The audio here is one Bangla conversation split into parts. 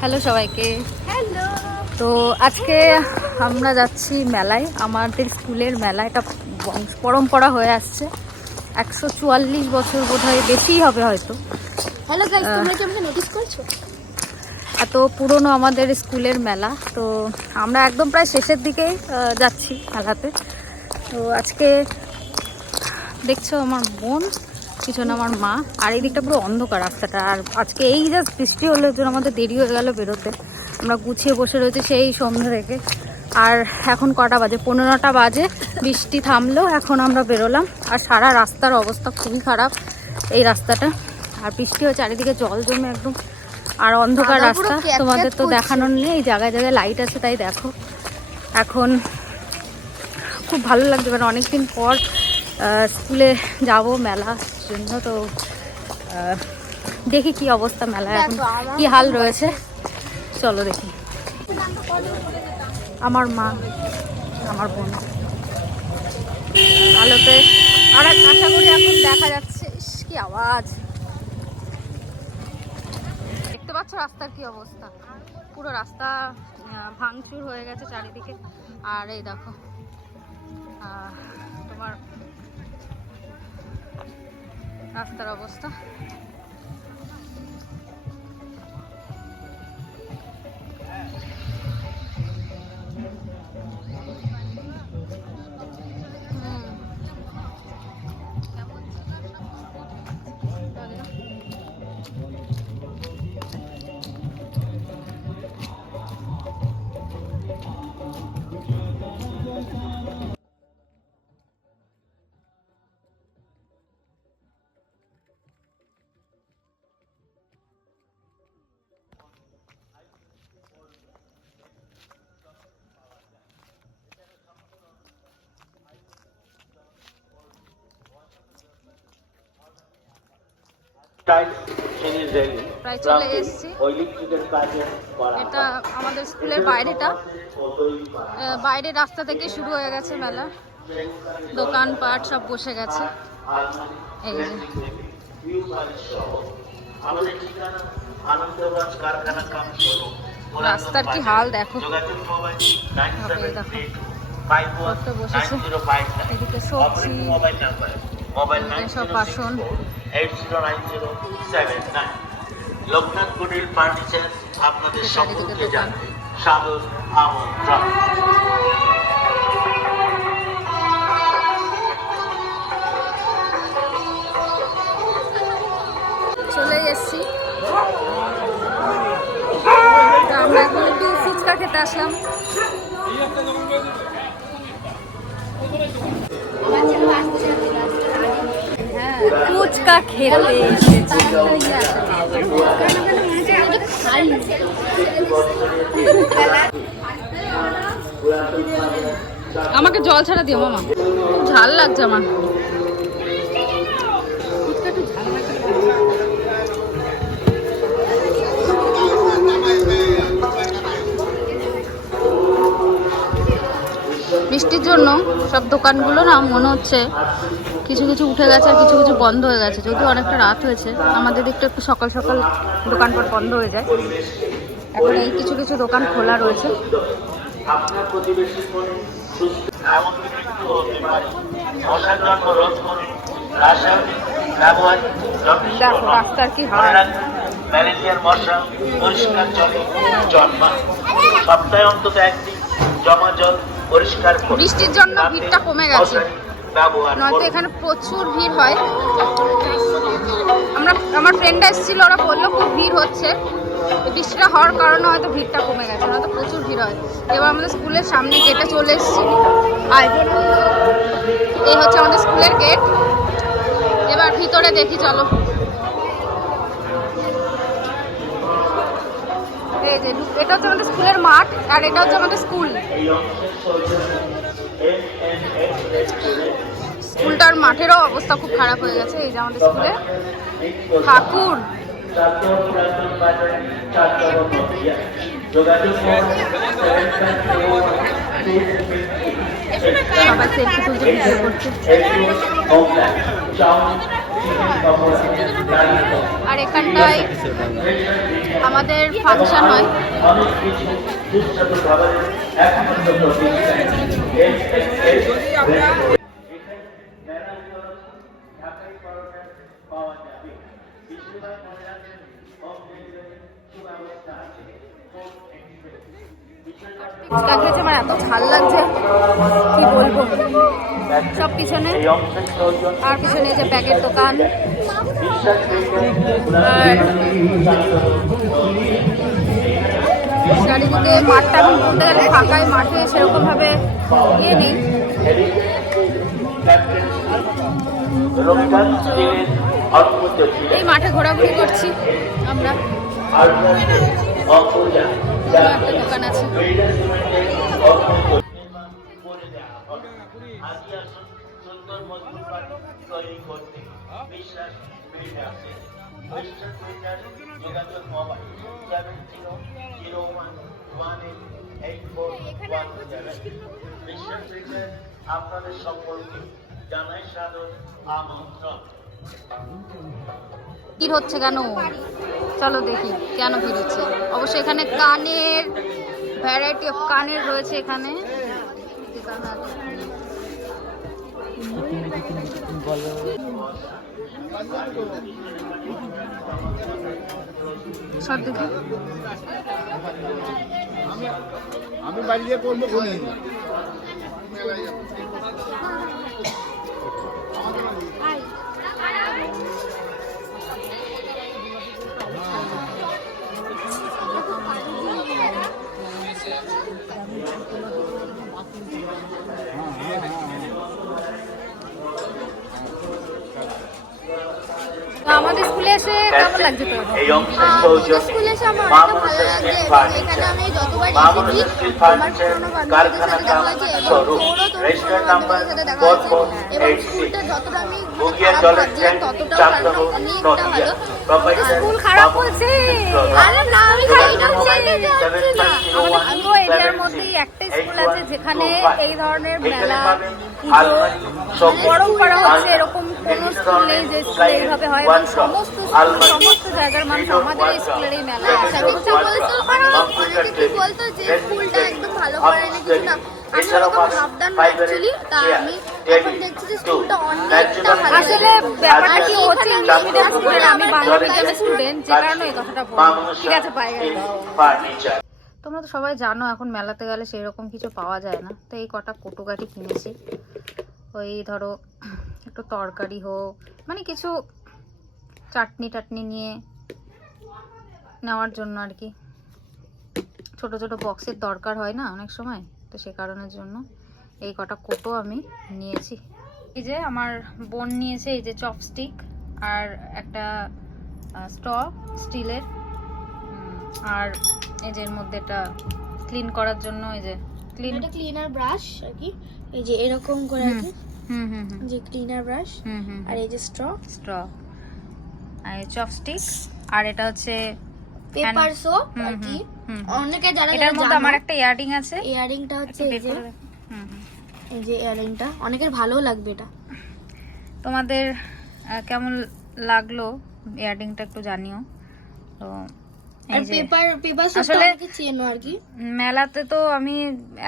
হ্যালো সবাইকে। হ্যালো। তো আজকে আমরা যাচ্ছি মেলায়, আমাদের স্কুলের মেলা। এটা পরম্পরা হয়ে আসছে, 144 বছর বোধহয়, বেশিই হবে হয়তো। হ্যালো গাইস, তোমরা কি আমাকে নোটিস করছো? এত পুরনো আমাদের স্কুলের মেলা। তো আমরা একদম প্রায় শেষের দিকেই যাচ্ছি মেলাতে। তো আজকে দেখছো আমার বোন, পিছনে আমার মা, আর এই দিকটা পুরো অন্ধকার রাস্তাটা। আর আজকে এই জাস্ট বৃষ্টি হলো, এর জন্য আমাদের দেরি হয়ে গেল বেরোতে। আমরা গুছিয়ে বসে রয়েছি সেই সন্ধ্যা থেকে। আর এখন কটা বাজে? 15টা বাজে। বৃষ্টি থামলো, এখন আমরা বেরোলাম। আর সারা রাস্তার অবস্থা খুবই খারাপ এই রাস্তাটা। আর বৃষ্টি হয়ে চারিদিকে জল জমে একদম, আর অন্ধকার রাস্তা। তোমাদের তো দেখানোর নেই, এই জায়গায় জায়গায় লাইট আছে তাই দেখো। এখন খুব ভালো লাগছে, মানে অনেকদিন পর স্কুলে যাব মেলার জন্য। তো দেখি কি অবস্থা মেলায়, এখন কি হাল রয়েছে, চলো দেখি। আমার মা, আমার বোন আলোতে, আর আশা করি এখন দেখা যাচ্ছে। কি আওয়াজ, দেখতে পাচ্ছ রাস্তার কি অবস্থা? পুরো রাস্তা ভাঙচুর হয়ে গেছে চারিদিকে। আর এই দেখো তোমার রাস্তার অবস্থা। প্রায় চলে এসেছি। এটা আমাদের স্কুলের বাইরেটা, বাইরের রাস্তা থেকে শুরু হয়ে গেছে মেলা। দোকানপাট সব বসে গেছে। এই যে রাস্তার কি হাল দেখো, কত বসেছে। এদিকে সবজি, সব বাসন। লোকনাথ কুটির ফার্নিচার আপনাদের সকলকে জানাই সাদর আমন্ত্রণ। চলে এসছি, আমরা এখন একটু ফুচকা খেতে আসলাম। ফুচকা খেতে এসেছি। আমাকে জল ছাড়া দিও মামা, খুব ঝাল লাগছে আমার। বৃষ্টির জন্য সব দোকানগুলো না মনে হচ্ছে কিছু কিছু উঠে গেছে আর কিছু কিছু বন্ধ হয়ে গেছে। যদিও অনেকটা রাত হয়েছে, আমাদের দিকটা একটু সকাল সকাল দোকানপাট বন্ধ হয়ে যায়। এখন এই কিছু কিছু দোকান খোলা রয়েছে। দেখো রাস্তার কি হাল। ম্যালেরিয়ার মশা পরিষ্কার জলে জন্মায়। সপ্তাহে অন্তত একদিন জমা জল পরিষ্কার করুন। বৃষ্টির জন্য ভিড়টা কমে গেছে, নয়তো এখানে প্রচুর ভিড় হয়। আমার ফ্রেন্ডরা এসেছিল, ওরা বললো খুব ভিড় হচ্ছে। বৃষ্টিটা হওয়ার কারণে হয়তো ভিড়টা কমে গেছে, নয়তো প্রচুর ভিড় হয়। এবার আমাদের স্কুলের সামনে গেটে চলে এসেছি। এই হচ্ছে আমাদের স্কুলের গেট। এবার ভিতরে দেখি, চলো। এই যে এটা হচ্ছে আমাদের স্কুলের মাঠ, আর এটা হচ্ছে আমাদের স্কুল। স্কুলটার মাঠেরও অবস্থা খুব খারাপ হয়ে গেছে। এই যে আমাদের স্কুলে ঠাকুর, সবাই সেলফি তুলতে ভিডিও করছে। আর এখানটায় আমাদের ফাংশন হয়। অনেক কিছু সুস্বাদু খাবারের একমাত্র প্রতিষ্ঠান। ঢাকাই পরোটা পাওয়া যাবে। বেশিরভাগ মনে রাখবেন হোম ডেলিভারি সুব্যবস্থা আছে। ফুচকা খেয়েছে, আমার এত ঝাল লাগছে কি বলবো। সব পিছনে, আর পিছনে যে ব্যাগের দোকান, আর চারিদিকে মাঠটা আমি বলতে গেলে ফাঁকায়, মাঠে সেরকম ভাবে ইয়ে নেই। এই মাঠে ঘোরাঘুরি করছি আমরা। একটা দোকান আছে। আপনাদের সকলকে জানাই সাদর আমন্ত্রণ। ভিড় হচ্ছে কেন? চলো দেখি কেন ভিড় হচ্ছে। অবশ্যই এখানে কানের ভ্যারাইটি অফ কানের রয়েছে এখানে। সব দেখি আমি বাড়ি গিয়ে করবো কোন আমাদের স্কুলে এসে কেমন লাগছে তোর? এই অংশের সৌজন্যে স্কুলে এসে আমার মা অনেক ভালো মনসা লাগছে। স্ট্রিট এখানে আমি যতবার মা এসেছি মনসা স্ট্রিট আমার ফার্নিচার পুরনো বান্ধবীদের কারখানা সাথে দেখা কাম হয়েছে এবং শোরুম পুরনো রেস্টুরেন্ট নাম্বার বান্ধবীদের সাথে দেখা হয়েছে 4486 এবং স্কুলটা যতটা আমি বগিয়া খারাপ জলের ভাবছি ট্যাঙ্ক ততটাও চাকদহ খারাপ, অনেকটা নদিয়া ভালো। প্রোপাইটার স্কুল খারাপ বলছে? আরে না, আমি খারাপ বলতে যাচ্ছি না। আমাদের পুরো এরিয়ার মধ্যেই একটাই স্কুল আছে যেখানে এই ধরনের মেলা, পুজো গরম করা হচ্ছে, এরকম কোনো স্কুল নেই যে স্কুলে এইভাবে হয়। এবং সমস্ত স্কুল, সমস্ত জায়গার মানুষ আমাদের এই স্কুলের এই মেলায় আসা সেদিনটা বলতো অনেকে কি বলতো যে স্কুলটা একদম ভালো করেনি কিছু না। আমি ওরকম ভাবতাম না অ্যাকচুয়ালি। তা আমি এখন দেখছি যে স্কুলটা অনেকটা ভালো। আসলে ব্যাপারটা কি হচ্ছে, ইংলিশ মিডিয়াম স্টুডেন্ট, আমি বাংলা মিডিয়ামের স্টুডেন্ট, যে কারণে এই কথাটা বলবো। ঠিক আছে, পাই গেল। ফার্নিচার তোমরা তো সবাই জানো এখন মেলাতে গেলে সেই রকম কিছু পাওয়া যায় না। তো এই কটা কটুকাঠি কিনেছি। ওই ধরো একটু তরকারি হোক, মানে কিছু চাটনি টাটনি নিয়ে নেওয়ার জন্য আর কি। ছোট ছোট বক্সের দরকার হয় না অনেক সময়, তো সে কারণের জন্য এই কটা কোটো আমি নিয়েছি। এই যে আমার বোন নিয়েছে এই যে চপস্টিক আর একটা স্ট্র স্টিলের, আর এই যে এর মধ্যে এটা ক্লিন করার জন্য এই যে এটা ক্লিনার ব্রাশ আর কি, এই যে এরকম করে আর কি, যে ক্লিনার ব্রাশ, আর এই যে স্ট্র আর চপস্টিক, আর এটা হচ্ছে পেপার সোপ আর কি। অনেকে যারা এটার মধ্যে আমার একটা ইয়াররিং আছে। ইয়াররিংটা হচ্ছে এই যে ইয়াররিংটা অনেকের ভালো লাগবে। এটা তোমাদের কেমন লাগলো ইয়াররিংটা একটু জানিও। তো আর পেপার সোপটা অনেকে চেনো আর কি। মেলাতে তো আমি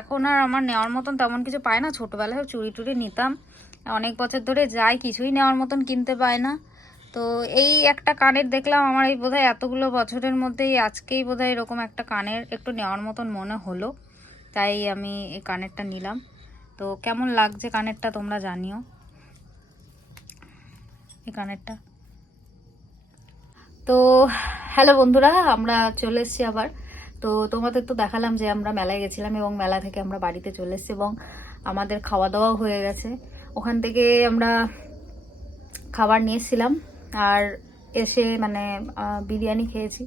এখন আর আমার নেওয়ার মতন তেমন কিছু পাই না। ছোটবেলায় চুরি টুরি নিতাম, অনেক বছর ধরে যাই, কিছুই নেওয়ার মতন কিনতে পাই না। তো এই একটা কানের দেখলাম, আমার এই বোধহয় এতগুলো বছরের মধ্যেই আজকেই বোধহয় এরকম একটা কানের একটু নেওয়ার মতন মনে হলো, তাই আমি এই কানেরটা নিলাম। তো কেমন লাগছে কানেরটা তোমরা জানিও। এই কানেরটা তো হ্যালো বন্ধুরা, আমরা চলে এসেছি আবার। তো তোমাদের তো দেখালাম যে আমরা মেলায় গেছিলাম এবং মেলা থেকে আমরা বাড়িতে চলে এসেছি এবং আমাদের খাওয়া দাওয়াও হয়ে গেছে। ওখান থেকে আমরা খাবার নিয়েছিলাম আর এসে মানে বিরিয়ানি খেয়েছি।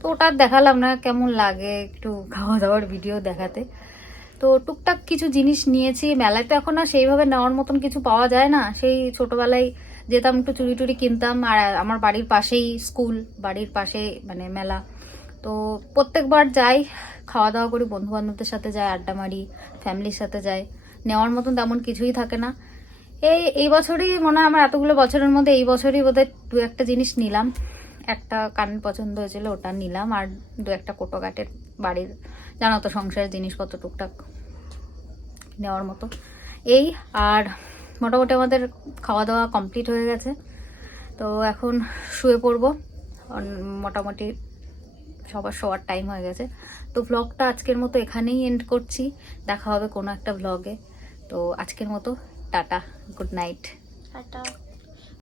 তো ওটা দেখালাম না, কেমন লাগে একটু খাওয়া দাওয়ার ভিডিও দেখাতে। তো টুকটাক কিছু জিনিস নিয়েছি। মেলায় তো এখন আর সেইভাবে নেওয়ার মতন কিছু পাওয়া যায় না। সেই ছোটবেলায় যেতাম, একটু চুরি টুরি কিনতাম। আর আমার বাড়ির পাশেই স্কুল, বাড়ির পাশে মানে মেলা। তো প্রত্যেকবার যাই, খাওয়া দাওয়া করি, বন্ধু বান্ধবদের সাথে যাই, আড্ডা মারি, ফ্যামিলির সাথে যাই। নেওয়ার মতন তেমন কিছুই থাকে না। এই বছরই মনে হয় আমার এতগুলো বছরের মধ্যে এই বছরই বোধহয় 2-1টা জিনিস নিলাম। একটা কান পছন্দ হয়েছিল, ওটা নিলাম, আর 2-1টা কোটোকাটের বাড়ির জানো তো সংসারের জিনিসপত্র টুকটাক নেওয়ার মতো এই। আর মোটামুটি আমাদের খাওয়া দাওয়া কমপ্লিট হয়ে গেছে, তো এখন শুয়ে পড়বো। মোটামুটি সবার শোয়ার টাইম হয়ে গেছে। তো ব্লগটা আজকের মতো এখানেই এন্ড করছি, দেখা হবে কোনো একটা ব্লগে। তো আজকের মতো টাটা, গুড নাইট। টাটা।